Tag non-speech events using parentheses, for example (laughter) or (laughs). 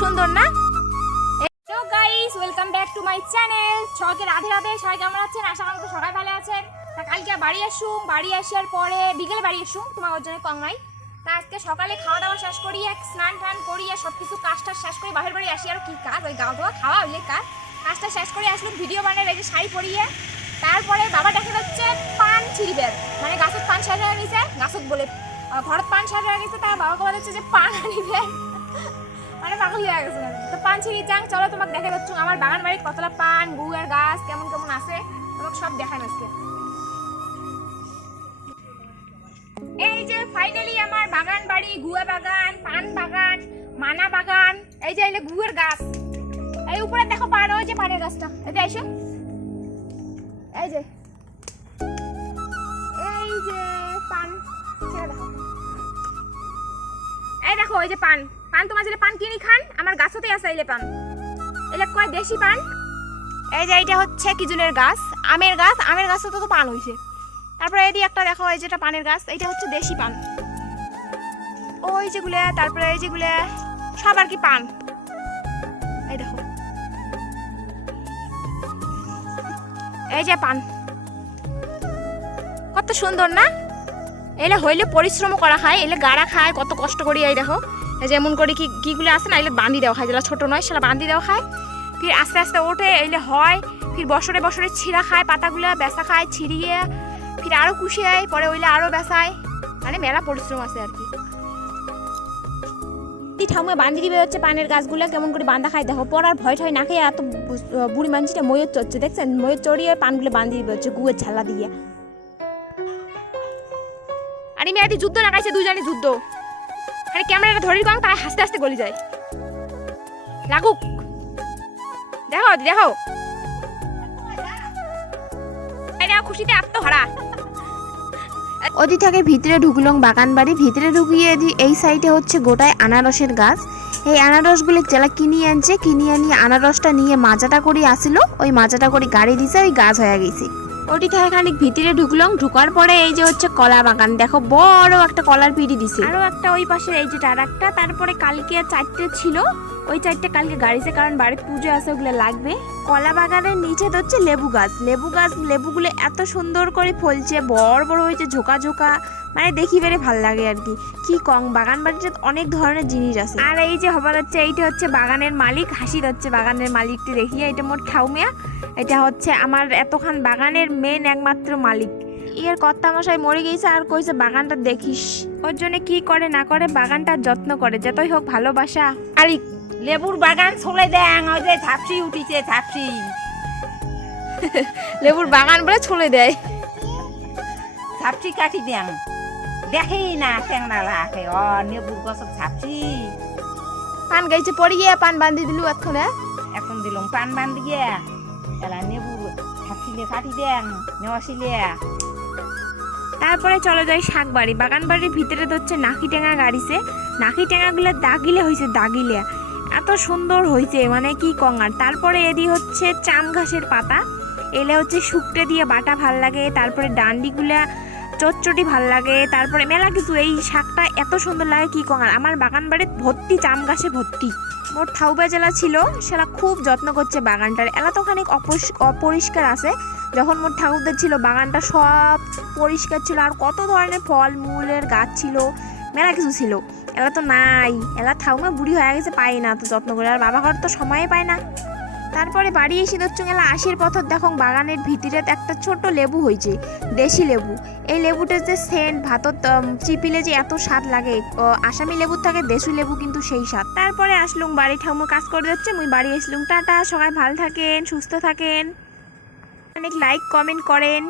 সুন্দর না? Guys welcome to my বাড়ি বাড়ি আসার পরে বাড়ি তোমার তা আজকে সকালে খাওয়া দাওয়া শেষ স্নান টান কাজটা শেষ করি বাড়ি আসি। আর কি কাজ? ওই গাও ধোয়া, খাওয়া কাজটা শেষ করে ভিডিও বানিয়ে রেখে শাড়ি পরিয়ে। তারপরে বাবা দেখা যাচ্ছে পান ছিড়িবের মানে গাছত পান হয়ে গেছে গাছত বলে ঘরত পান হয়ে গেছে তার বাবাকে বলেছে যে পান আনিবে মানে পাগল হয়ে গেছে। তো পান ছিঁড়ি যাং চলো তোমাকে দেখা যাচ্ছ আমার বাগান বাড়ির কতলা পান গুয়ার গাছ কেমন কেমন আছে, তোমাকে সব দেখান আজকে। এই যে ফাইনালি আমার বাগান বাড়ি, গুয়া বাগান, পান বাগান, মানা বাগান, এই যে যে গুয়ের গাছ। এই উপরে দেখো পান, ওই যে পানের গাছটা। এটা এসো। এই যে। এই যে পান এই দেখো, ওই যে পান। পান তোমার যেটা পান কিনি খান, আমার গাছতে আছে এলে পান। এলে কয় দেশি পান? এই যে এইটা হচ্ছে কিজুনের গাছ, আমের গাছ, আমের গাছে তো পান হইছে। তারপরে এই দিয়ে একটা দেখো এই যেটা পানের গাছ, এইটা হচ্ছে দেশি পান। ওই যেগুলো, তারপরে এই যেগুলো, সব আর কি পান। এই দেখো। এই যে পান। কত সুন্দর না? এলে হইলে পরিশ্রম করা হয়, এলে গাড়া খায়, কত কষ্ট করি এই দেখো। যেমন করে কি কিগুলো আছে না এলে বান্ধি দেওয়া হয় যেটা ছোটো নয় সেটা বান্ধি দেওয়া খায় ফির আস্তে আস্তে ওঠে এলে হয় ফির বছরে বছরে ছিঁড়া খায় পাতাগুলো বেসা খায় ছিঁড়িয়ে ফির আরও কুশিয়ায় পরে ওইলে আরও বেসায় মানে মেলা পরিশ্রম আছে আর কি। ঠাউমে বান্ধি দিবে হচ্ছে পানের গাছগুলো কেমন করে বান্ধা খাই দেখো পড়ার ভয় ঠয় না খেয়ে এত বুড়ি মানুষটা ময়ূর চড়ছে দেখছেন? ময়ূর চড়িয়ে পানগুলো বান্ধি দিবে হচ্ছে গুয়ের ঝালা দিয়ে। আরে মেয়াদি যুদ্ধ না খাইছে দুজনে যুদ্ধ। আরে ক্যামেরাটা ধরি কম তাই হাসতে হাসতে গলি যায়। লাগুক। দেখো দেখো। খুশিতে আত্মহারা। ওদি থেকে ভিতরে ঢুকলং বাগান বাড়ি ভিতরে ঢুকিয়ে এই সাইডে হচ্ছে গোটায় আনারসের গাছ। এই আনারসগুলো যারা কিনিয়ে আনছে কিনিয়ে নিয়ে আনারসটা নিয়ে মাজাটা করে আসিল। ওই মাজাটা করে গাড়ি দিছে, ওই গাছ হয়ে গেছে। ওটি থেকে খানিক ভিতরে ঢুকলাম, ঢুকার পরে এই যে হচ্ছে কলা বাগান। দেখো, বড় একটা কলার পিড়ি দিছে। আরও একটা ওই পাশে, এই যে টারাকটা তারপরে কালকে চারটে ছিল। ওই চারটে কালকে গাড়িতে কারণ বাড়ির পুজো আছে, ওগুলো লাগবে। কলা বাগানের নিচে হচ্ছে লেবু গাছ। লেবু গাছ, লেবুগুলো এত সুন্দর করে ফলছে, বড় বড় হয়েছে, ঝোকা ঝোকা। মানে দেখি বেড়ে ভালো লাগে আর কি। কি কং বাগান বাড়িতে অনেক ধরনের জিনিস আছে। আর এই যে হবার হচ্ছে এইটা হচ্ছে বাগানের মালিক হাসি হচ্ছে বাগানের মালিকটি দেখি এটা মোট ঠাউমিয়া এটা হচ্ছে আমার এতখান বাগানের মেন একমাত্র মালিক। এর কর্তা মশাই মরে গেছে আর কইছে বাগানটা দেখিস। ওর জন্য কি করে না করে বাগানটার যত্ন করে যতই হোক ভালোবাসা। আরে লেবুর বাগান ছলে দেন ওই যে ঝাপসি উঠিছে ঝাপসি। (laughs) লেবুর বাগান বলে ছুলে দেয়। ঝাপসি কাটি দেন। দেখেই না লাখে অ নেবুর গছত ঝাপসি পান গাইছে পড়ে গিয়ে পান বান্ধি দিলু এক্ষণে এখন দিলুম পান বান দিয়ে এলা কাটি দেন তারপরে চলে যায় শাক বাড়ি বাগান বাড়ির ভিতরে তো হচ্ছে নাকি টেঙা গাড়িছে। নাকি টেঙাগুলো দাগিলে হয়েছে দাগিলে। এত সুন্দর হয়েছে মানে কি কঙ্গার তারপরে এদি হচ্ছে চাম ঘাসের পাতা। এলে হচ্ছে শুকটে দিয়ে বাটা ভালো লাগে। তারপরে ডান্ডিগুলা চটচটি ভালো লাগে, তারপরে মেলা কিছু। এই শাকটা এত সুন্দর লাগে কি কঙ্গার আমার বাগান বাড়ির ভর্তি চাম গাছে ভর্তি। মোট থাউবা জেলা ছিল সেটা খুব যত্ন করছে বাগানটার। এলা তো খানিক অপরিষ- অপরিষ্কার আছে। যখন মোট ঠাকুরদের ছিল, বাগানটা সব পরিষ্কার ছিল। আর কত ধরনের ফল, মূলের গাছ ছিল, মেলা কিছু ছিল। এলা তো নাই। এলা ঠাউমা বুড়ি হয়ে গেছে পাই না তো যত্ন করে। আর বাবা ঘর তো সময় পায় না। তারপরে বাড়ি এসে দচ্ছুং গেলে আশির পথর দেখো বাগানের ভিতরে একটা ছোট লেবু হয়েছে দেশি লেবু। এই লেবুটার যে সেন্ট ভাতর চিপিলে যে এত স্বাদ লাগে আসামি লেবুর থাকে দেশি লেবু কিন্তু সেই স্বাদ। তারপরে আসলুম বাড়ি ঠাউমা কাজ করে যাচ্ছে, মুই বাড়ি আসলুম। টাটা, সবাই ভালো থাকেন, সুস্থ থাকেন। অনেক লাইক কমেন্ট করেন।